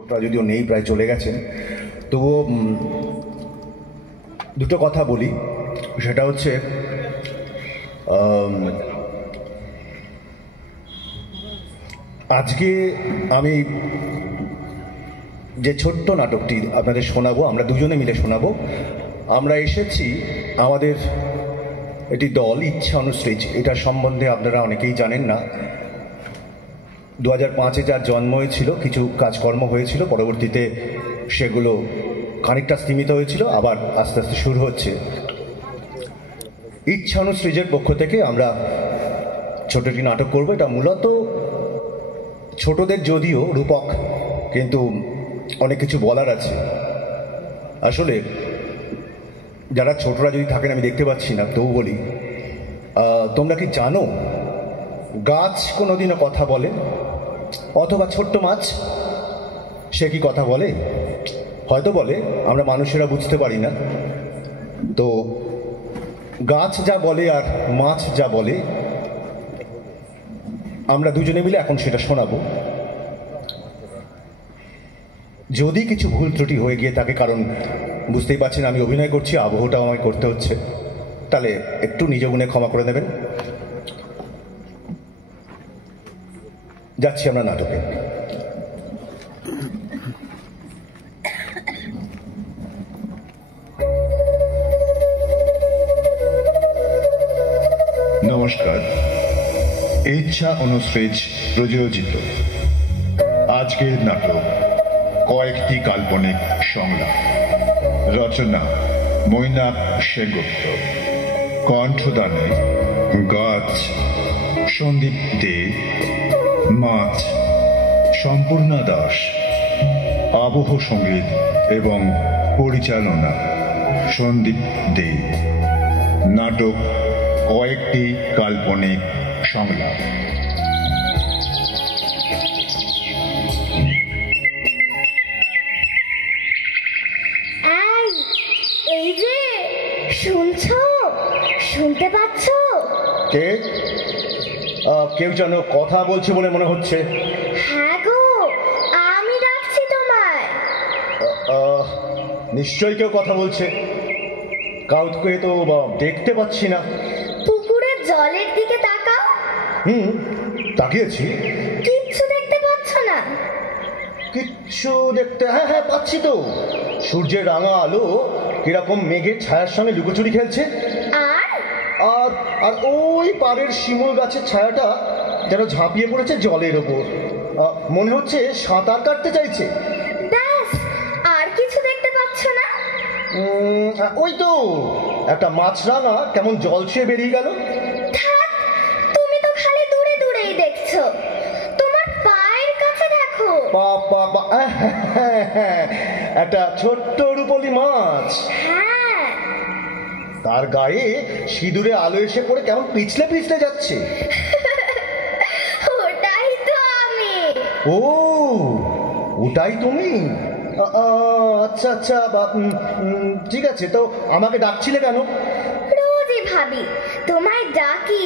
যদিও নেই, প্রায় চলে গেছেন, তবুও দুটো কথা বলি। সেটা হচ্ছে আজকে আমি যে ছোট্ট নাটকটি আপনাদের শোনাবো, আমরা দুজনে মিলে শোনাবো। আমরা এসেছি, আমাদের এটি দল ইচ্ছা অনুশ্রীজ, এটার সম্বন্ধে আপনারা অনেকেই জানেন না। 2005-এ যার জন্ম হয়েছিল, কিছু কাজকর্ম হয়েছিল, পরবর্তীতে সেগুলো খানিকটা স্তীমিত হয়েছিল, আবার আস্তে আস্তে শুরু হচ্ছে। ইচ্ছা অনুশ্রীজের পক্ষ থেকে আমরা ছোট একটি নাটক করবো। এটা মূলত ছোটদের যদিও রূপক, কিন্তু অনেক কিছু বলার আছে। আসলে যারা ছোটরা যদি থাকেন, আমি দেখতে পাচ্ছি না, তবু বলি, তোমরা কি জানো গাছ কোনোদিনও কথা বলে? অথবা ছোট্ট মাছ, সে কি কথা বলে? হয়তো বলে, আমরা মানুষেরা বুঝতে পারি না। তো গাছ যা বলে আর মাছ যা বলে, আমরা দুজনে মিলে এখন সেটা শোনাবো। যদি কিছু ভুল ত্রুটি হয়ে গিয়ে থাকে, কারণ বুঝতেই পারছেন আমি অভিনয় করছি, আবহটাও আমায় করতে হচ্ছে, তাহলে একটু নিজ গুণে ক্ষমা করে দেবেন। যাচ্ছি আমরা নাটকে। নমস্কার। ইচ্ছা অনুশ্রীজ প্রযোজিত আজকের নাটক কয়েকটি কাল্পনিক সংলাপ। রচনা মৈনাক সেনগুপ্ত। কণ্ঠদানে গাছ সন্দীপ দে, মাছ সম্পূর্ণা দাস, আবহ সঙ্গীত এবং পরিচালনা সন্দীপ দে। নাটক কয়েকটি কাল্পনিক সংলাপ। এই যে শুনছো, শুনতে পাচ্ছ? কে? কেউ যেন কথা বলছে বলে মনে হচ্ছে। হ্যাঁ গো, আমি ডাকছি তোমায়। নিশ্চয়ই কেউ কথা বলছে, কাউকে তো দেখতে পাচ্ছি না। পুকুরের জলের দিকে তাকাও। তাকিয়েছি, কিচ্ছু দেখতে পাচ্ছ না? কিচ্ছু দেখতে, হ্যাঁ হ্যাঁ পাচ্ছি তো। সূর্যের রাঙা আলো কিরকম মেঘের ছায়ার সঙ্গে লুকোচুরি খেলছে। আর আর ওই পাড়ের শিমুল গাছের ছায়াটা যেন ঝাঁপিয়ে পড়েছে জলের ওপর, মনে হচ্ছে সাঁতার কাটতে চাইছে। ব্যাস, আর কিছু দেখতে পাচ্ছ না? ওই তো একটা মাছরাঙা কেমন জল ছুঁয়ে বেরিয়ে গেল। তুমি তো খালি দূরে দূরেই দেখছো, তোমার পায়ের কাছে দেখো। একটা ছোট্ট রূপলি মাছ, হ্যাঁ, তার গায়ে সিঁদুরে আলো এসে পড়ে কেমন পিছলে পিছলে যাচ্ছে। ওটাই তো আমি। ও, ওটাই তুমি? আচ্ছা আচ্ছা, ঠিক আছে। তো আমাকে ডাকছিলে কেন? রোজই ভাবি, তোমায় ডাকি,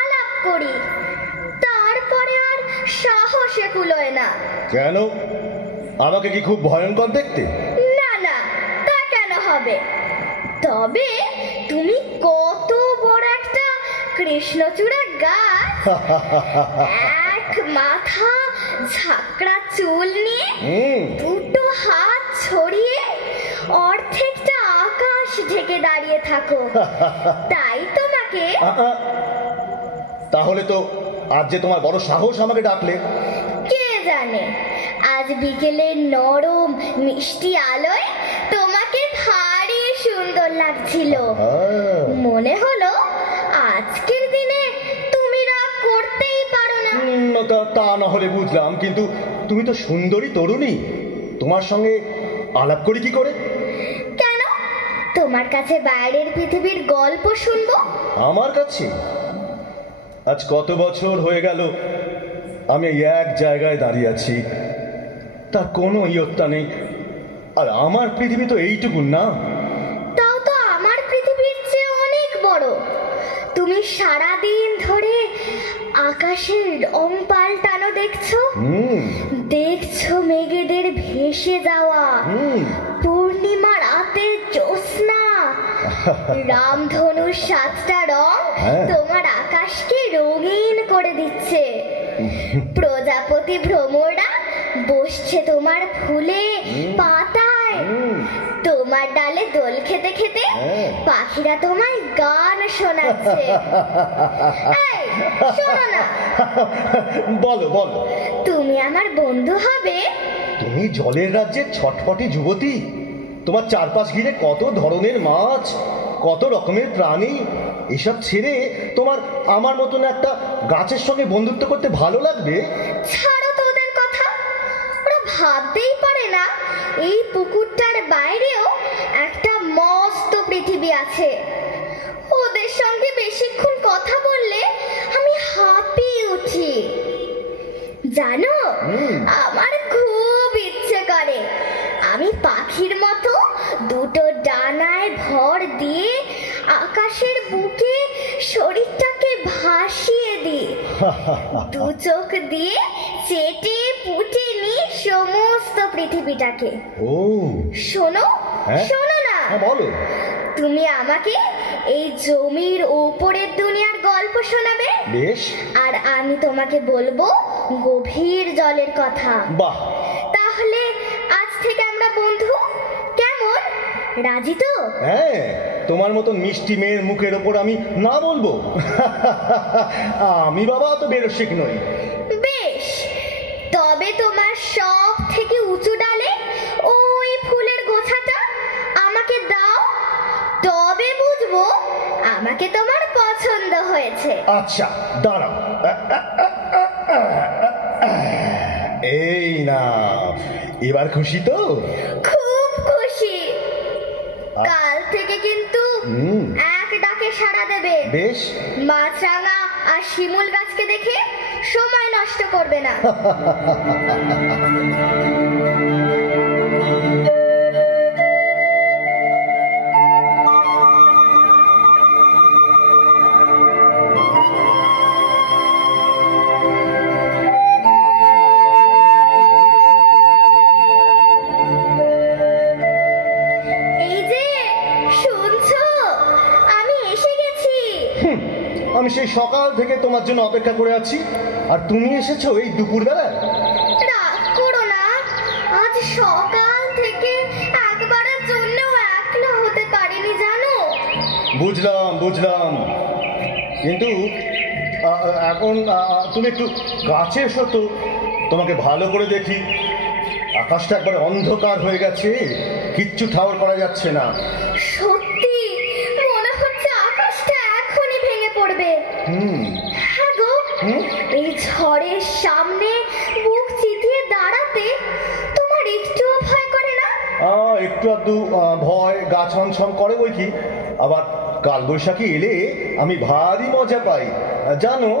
আলাপ করি, তারপরে আর সাহসে কুলোয় না। কেন? আমাকে কি খুব ভয়ঙ্কর দেখতে? না না, তা কেন হবে? তবে তুমি কত বড় একটা কৃষ্ণচূড়া গাছ, এক মাথা ঝাঁকড়া চুল নিয়ে, দুটো হাত ছড়িয়ে অর্ধেকটা আকাশ ঢেকে দাঁড়িয়ে থাকো, তাই তোমাকে। তাহলে তো আজ যে তোমার বড় সাহস আমাকে ডাকলে। কে জানে, আজ বিকেলের নরম মিষ্টি আলোয় তোমাকে ভারী সুন্দর লাগছিল। মনে হলো আজকের দিনে তুমি রাগ করতেই পারো না। তা না হলে বুঝলাম, কিন্তু তুমি তো সুন্দরী তরুণী, তোমার সঙ্গে আলাপ করি কি করে? কেন, তোমার কাছে বাইরের পৃথিবীর গল্প শুনবো? আমার কাছে? আজ কত বছর হয়ে গেল আমি এক জায়গায় দাঁড়িয়ে আছি, তার কোনো ইয়ত্তা নেই। আর আমার পৃথিবী তো এইটুকু না। তাও তো আমার পৃথিবীর চেয়ে অনেক বড়। তুমি সারাদিন ধরে আকাশের রং পাল্টানো দেখছো, দেখছো মেঘেদের ভেসে যাওয়া পূর্ণিমা রাতের জ্যোৎস্না, রামধনুর 7টা রং তোমার আকাশকে রঙিন করে দিচ্ছে। প্রজাপতি ভ্রমরা বসছে তোমার ফুলে পাতায়, তোমার ডালে দোল খেতে খেতে পাখিরা তোমায় গান শোনাচ্ছে। এই, শোনো না, বলো বলো। তুমি আমার বন্ধু হবে? তুমি জলের রাজ্যের ছটফটে যুবতী, তোমার চারপাশ ঘিরে কত ধরনের মাছ, কত রকমের প্রাণী, এসব ছেড়ে তোমার আমার মতন একটা গাছের সঙ্গে বন্ধুত্ব করতে ভালো লাগবে? ছাড়ো তো ওদের কথা, ওরা ভাবতেই পারে না এই পুকুরটার বাইরেও একটা মস্ত পৃথিবী আছে। ওদের সঙ্গে বেশিক্ষণ কথা বললে আমি হাঁপিয়ে উঠি। জানো, আমার খুব ইচ্ছে করে আমি পাখির মতো দুটো ডানায় ভর দিয়ে আকাশের বুকে শরীরটাকে ভাসিয়ে দিই, দু চোখ দিয়ে চেটে পুটে নিই সমস্ত পৃথিবীটাকে। ও শোনো, শোনো না, বলো। তুমি আমাকে এই জমির উপরের দুনিয়ার গল্প শোনাবে, বেশ। আর আমি তোমাকে বলবো গভীর জলের কথা। বাহ, তাহলে আজ থেকে আমরা বন্ধু, কেমন? রাজি তো? হ্যাঁ, তোমার মতন মিষ্টি মেয়ের মুখের ওপর আমি না বলবো? আমি বাবা অত বেরসিক নই। বেশ, তবে তোমার সব থেকে উঁচু ডালে ওই ফুলের গোছাটা আমাকে দাও, তবে বুঝবো আমাকে তোমার পছন্দ হয়েছে। আচ্ছা, দাঁড়াও। এই না, এবার খুশি তো? খুব খুশি। কাল থেকে কিন্তু এক ডাকে সাড়া দেবে। বেশ। মাছরাঙা আর শিমুল গাছকে দেখে সময় নষ্ট করবে না। এই যে শুনছো, আমি এসে গেছি। আমি সেই সকাল থেকে তোমার জন্য অপেক্ষা করে আছি, আর তুমি এসেছো এই দুপুরবেলায়? রাগ করো না, আজ সকাল থেকে একবারের জন্যও একলা হতে পারিনি জানো। বুঝলাম বুঝলাম, কিন্তু এখন তুমি একটু কাছে এসো তো, তোমাকে ভালো করে দেখি। আকাশটা একবারে অন্ধকার হয়ে গেছে, কিচ্ছু ঠাউর করা যাচ্ছে না। সত্যি মনে হচ্ছে আকাশটা এখনই ভেঙে পড়বে। হ্যাঁ গো, এই ঝড়ের সামনে বুক চিতিয়ে দাঁড়াতে তোমার একটুও ভয় করে না? একটু আধটু ভয় গা ছমছম করে বই কি, আবার কালবৈশাখী এলে আমি ভারী মজা পাই জানো।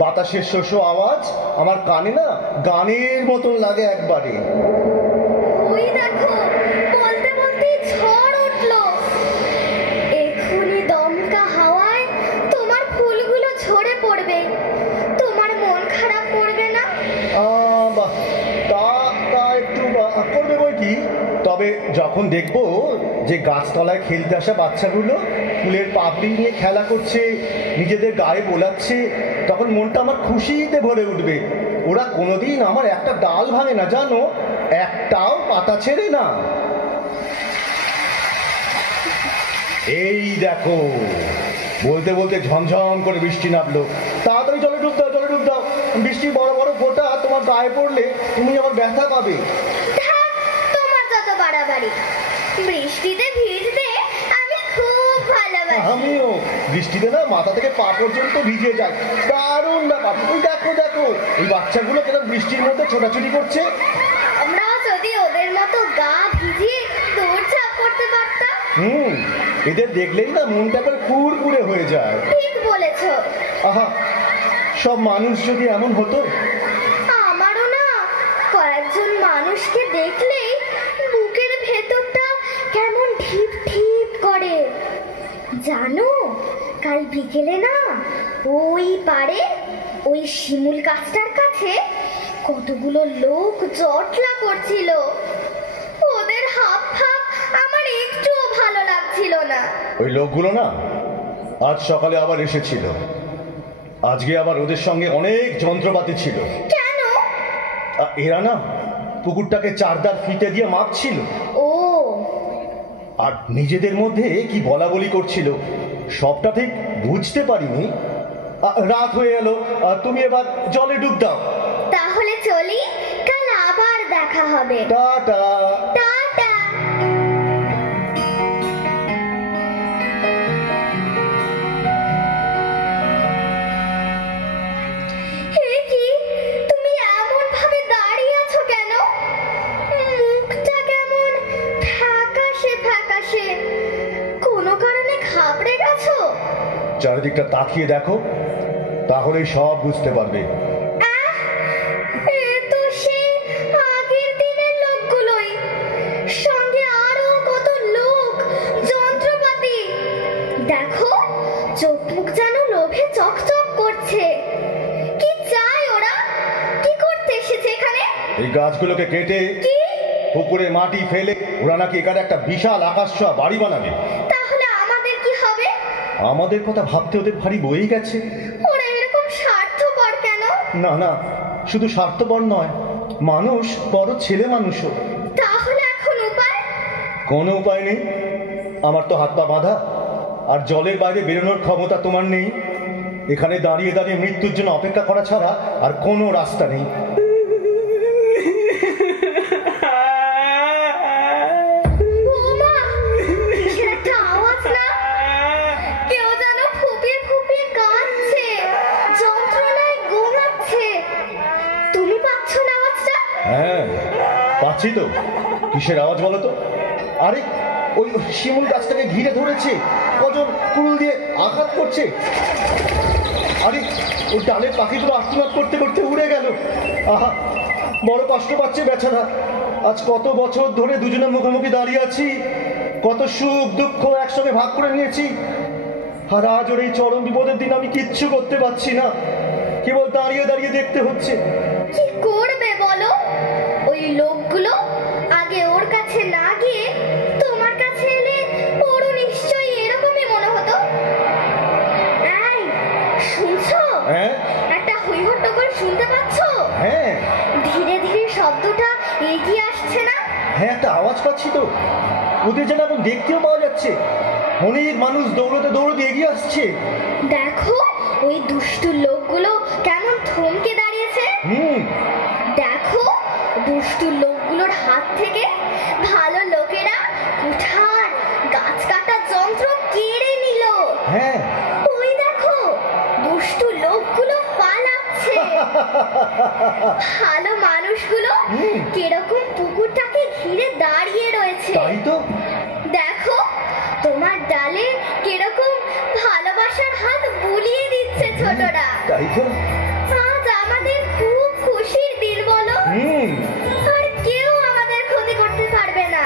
বাতাসের শোষ আওয়াজ আমার কানে না গানের মতন লাগে একবারে। ওই দেখো, বলতে বলতে ঝড় উঠলো। এক্ষুনি দমকা হাওয়ায় তোমার ফুলগুলো ঝরে পড়বে, তোমার মন খারাপ করবে না? বাহ, তা তা একটু করবে বই কি, তবে যখন দেখবো যে গাছতলায় খেলতে আসা বাচ্চাগুলো ফুলের পাপড়ি নিয়ে খেলা করছে, নিজেদের গায়ে বোলাচ্ছে, তখন মনটা আমার খুশিতে ভরে উঠবে। ওরা কোনোদিন আমার একটা ডাল ভাঙে না জানো, একটাও পাতা ছেড়ে না। এই দেখো, বলতে বলতে ঝমঝম করে বৃষ্টি নামলো। তাড়াতাড়ি জলে ডুব দাও, জলে ডুব দাও। বৃষ্টি বড় বড় ফোঁটা তোমার গায়ে পড়লে তুমি আমার ব্যথা পাবে। ধ্যাৎ, তোমার যত বাড়াবাড়ি। বৃষ্টিতে ভিজতে আমি খুব ভালোবাসি। আমিও বৃষ্টিতে না মাথা থেকে পা পর্যন্ত ভিজে যায়, দারুণ ব্যাপার। ওই দেখো দেখো, এই বাচ্চাগুলো কেন বৃষ্টির মধ্যে ছোটাছুটি করছে। আমরাও যদি ওদের মতো গা ভিজিয়ে দৌড়ঝাঁপ করতে পারতাম। এদের দেখলেই না মনটা একবার কুড়কুড়ে হয়ে যায়। ঠিক বলেছো। আহা, সব মানুষ যদি এমন হতো। আমারও না কয়েকজন মানুষকে দেখলেই বুকের ভেতরটা কেমন ঢিপ ঢিপ করে জানো। কাল বিকেলে না ওই পারে ওই শিমুল গাছটার কাছে কতগুলো লোক জটলা করছিল। ওই লোকগুলো না আজ সকালে আবার এসেছিল। আজকে আবার ওদের সঙ্গে অনেক যন্ত্রপাতি ছিল। কেন? এরা না পুকুরটাকে চারদার ফিতে দিয়ে মাপছিল। ও, আর নিজেদের মধ্যে কি বলা বলি করছিল সবটা ঠিক বুঝতে পারিনি। রাত হয়ে এলো, তুমি এবার জলে ডুব দাও। তাহলে চলি, কাল আবার দেখা হবে। টাটা। টাটা। এ কি, তুমি এমন ভাবে দাঁড়িয়ে আছো কেন? মুখটা কেমন ফ্যাকাশে ফ্যাকাশে। কোনো কারণে ঘাবড়ে গেছো? চারিদিকটা তাকিয়ে দেখো, তাহলেই সব বুঝতে পারবে। এ তো সেই আগের দিনের লোকগুলোই, সঙ্গে আরো কত লোক, যন্ত্রপাতি। দেখো, চোখ মুখ যেন লোভে চকচক করছে। কি চাই ওরা? কি করতে এসেছে এখানে? এই গাছগুলোকে কেটে কি? পুকুরে মাটি ফেলে ওরা নাকি এখানে একটা বিশাল আকাশ ছোঁয়া বাড়ি বানাবে। তাহলে আমাদের কি হবে? আমাদের কথা ভাবতে ওদের ভারী বয়ে গেছে। ওরা এরকম স্বার্থপর কেন? না না, শুধু স্বার্থপর নয়, মানুষ বড় ছেলে মানুষও। তাহলে এখন উপায়? কোনো উপায় নেই। আমার তো হাত পা বাঁধা, আর জলের বাইরে বেরোনোর ক্ষমতা তোমার নেই। এখানে দাঁড়িয়ে দাঁড়িয়ে মৃত্যুর জন্য অপেক্ষা করা ছাড়া আর কোনো রাস্তা নেই। ওমা, কিসের একটা আওয়াজ না? কেউ যেন ফুপিয়ে ফুপিয়ে কাঁদছে, যন্ত্রণায় গোঙাচ্ছে। তুমি পাচ্ছ না আওয়াজটা? হ্যাঁ, পাচ্ছি তো। কিসের আওয়াজ বলো তো? আরে ওই শিমুল গাছটাকে ঘিরে ধরেছে, কজন কুড়ুল দিয়ে আঘাত করছে। আরে ওই ডালের পাখিগুলো আশীর্বাদ করতে করতে উড়ে গেল। আহা, বড় কষ্ট পাচ্ছে বেচারা। আজ কত বছর ধরে দুজনের মুখোমুখি দাঁড়িয়ে আছি, কত সুখ দুঃখ একসঙ্গে ভাগ করে নিয়েছি। আর আজ ওর এই চরম বিপদের দিন আমি কিচ্ছু করতে পারছি না, কেবল দাঁড়িয়ে দাঁড়িয়ে দেখতে হচ্ছে। কি করবে বলো? ওই লোকগুলো আগে ওর কাছে না গিয়ে তোমার কাছে এলে ওরও নিশ্চয়ই এরকমই মনে হতো। এই, শুনছো? হ্যাঁ একটা হৈহট্টগোল শুনতে পাচ্ছ? হ্যাঁ ধীরে ধীরে শব্দটা এগিয়ে আসছে না? হ্যাঁ, একটা আওয়াজ পাচ্ছি তো। ওদের যেন এখন দেখতেও পাওয়া যাচ্ছে। অনেক মানুষ দৌড়তে দৌড়তে এগিয়ে আসছে। দেখো, ওই দুষ্টু লোকগুলো কেমন থমকে দাঁড়িয়েছে। দেখো, দুষ্টু লোকগুলোর হাত থেকে ভালো লোকেরা কুঠার, গাছ কাটার যন্ত্র কেড়ে নিল। হ্যাঁ, ওই দেখো, দুষ্টু লোকগুলো পালাচ্ছে। ভালো মানুষগুলো কিরকম পুকুরটাকে ঘিরে দাঁড়িয়ে রয়েছে। তাই তো। দেখো, তোমার ডালে কিরকম ভালোবাসার হাত বুলিয়ে দিচ্ছে ছোটরা। তাই তো। আজ আমাদের খুব খুশির দিন বলো। আর কেউ আমাদের ক্ষতি করতে পারবে না।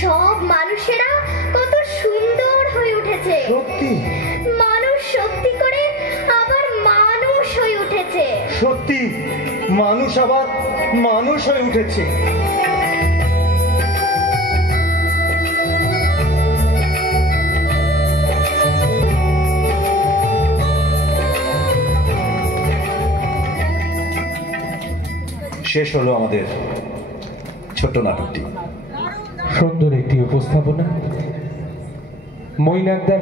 সব মানুষেরা কত সুন্দর হয়ে উঠেছে। সত্যি মানুষ শক্তি করে আবার মানুষ হয়ে উঠেছে। সত্যি, মানুষ আবার মানুষ হয়ে উঠেছে। শেষ হলো আমাদের ছোট্ট নাটকটি। সুন্দর একটি উপস্থাপনা। মৈনাকদার